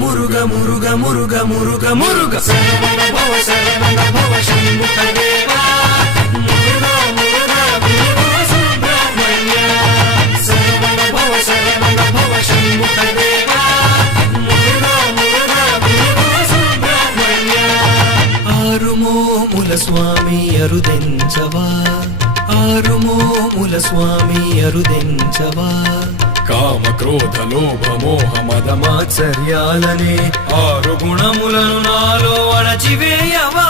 మురుగ మురుగ మురుగ మురుగ మురుగ శరవణ భవ షణ్ముఖ దేవా మురుగ మురుగ మురుగ సుబ్రహ్మణ్య శరవణ భవ షణ్ముఖ దేవా మురుగ మురుగ మురుగ సుబ్రహ్మణ్య ఆరుమోముల స్వామి అరుదెంచవా ఆరుమోముల స్వామి అరుదెంచవా కామ క్రోధ లోభ మోహ మద మాత్సర్యాలనే ఆరు గుణములను నాలో అణచివేయవా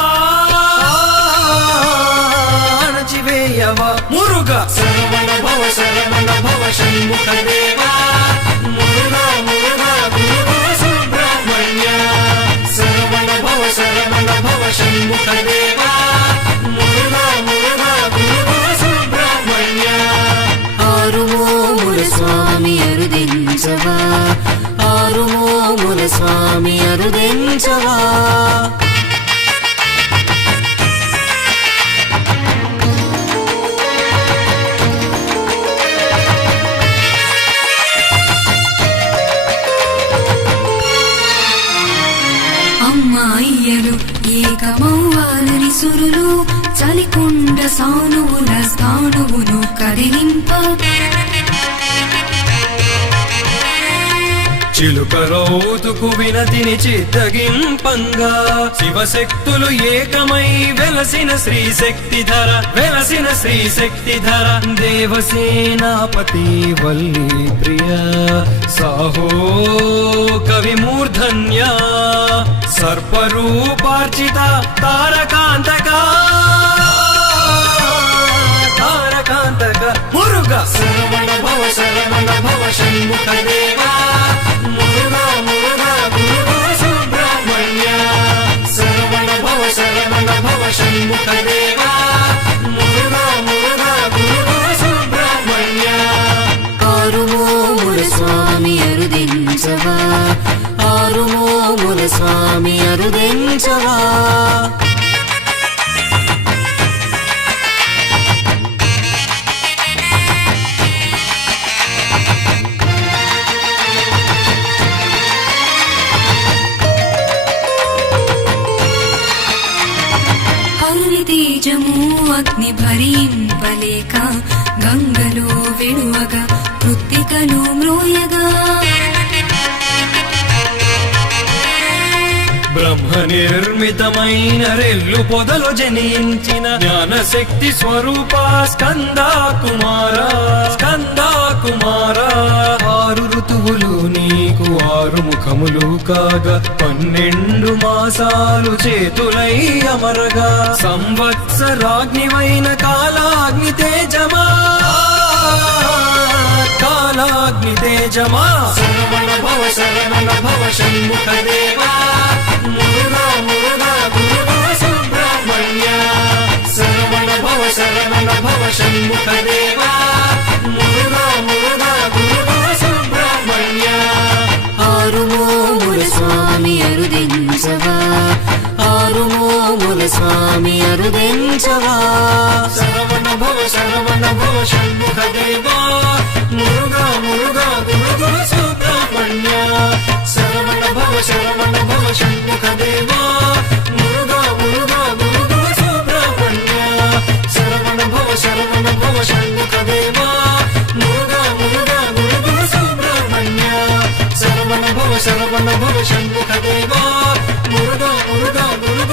అణచివేయవా మురుగ శరవణ భవ షణ్ముఖ దేవా మురుగ మురుగ మురుగ సుబ్రహ్మణ్య శరవణ భవ షణ్ముఖ దేవా మురుగ మురుగ మురుగ సుబ్రహ్మణ్య ఆరుమోముల స్వామి అరుదెంచవా ఆరుమోముల స్వామి అరుదెంచవా అమ్మాయియలు ఏకమవ్వాలని సురులు చలికొండ సానువుల స్థానువును కదిలింప చిలుకరౌతుకు వినతిని చిత్తగింపంగా శివశక్తులు ఏకమై వెలసిన శ్రీశక్తిధర దేవసేనాపతి వల్లి ప్రియ సాహో కవిమూర్ధన్య సర్పరూపార్చిత తారకాంతక మురుగ శరవణ భవ షణ్ముఖ దేవా మురుగ మురుగ మురుగ సుబ్రహ్మణ్య శరవణ భవ షణ్ముఖ దేవా మురుగ మురుగ మురుగ సుబ్రహ్మణ్య ఆరుమోముల స్వామి అరుదెంచవా ఆరుమోముల స్వామి అరుదెంచవా తేజము అగ్ని భరింపలేక గంగలో విడువగా కృత్తికలు మ్రోయగా బ్రహ్మ నిర్మితమైన రెల్లు పొదలు జనించిన జ్ఞానశక్తి స్వరూప స్కందా కుమార ఆరు ఋతువులు నీకు ఆరు ముఖములు కాగా 12 మాసాలు చేతులై అమరగా సంవత్సరాగ్నివైన కాలాగ్ని తేజమా శరవణ భవ షణ్ముఖ దేవా మురుగ మురుగ మురుగ సుబ్రహ్మణ్య శరవణ భవ షణ్ముఖ దేవా మురుగ మురుగ మురుగ సుబ్రహ్మణ్య ఆరుమోముల స్వామి అరుదెంచవా ఆరుమోముల స్వామి అరుదెంచవా శరవణ భవ షణ్ముఖ దేవా మురుగ మురుగ మురుగ సుబ్రహ్మణ్య శరవణ భవ షణ్ముఖ దేవా మురుగ మురుగ మురుగ సుబ్రహ్మణ్య శరవణ భవ షణ్ముఖ దేవా మురుగ మురుగ మురుగ సుబ్రహ్మణ్య శరవణ భవ షణ్ముఖ దేవా మురుగ మురుగ మురుగ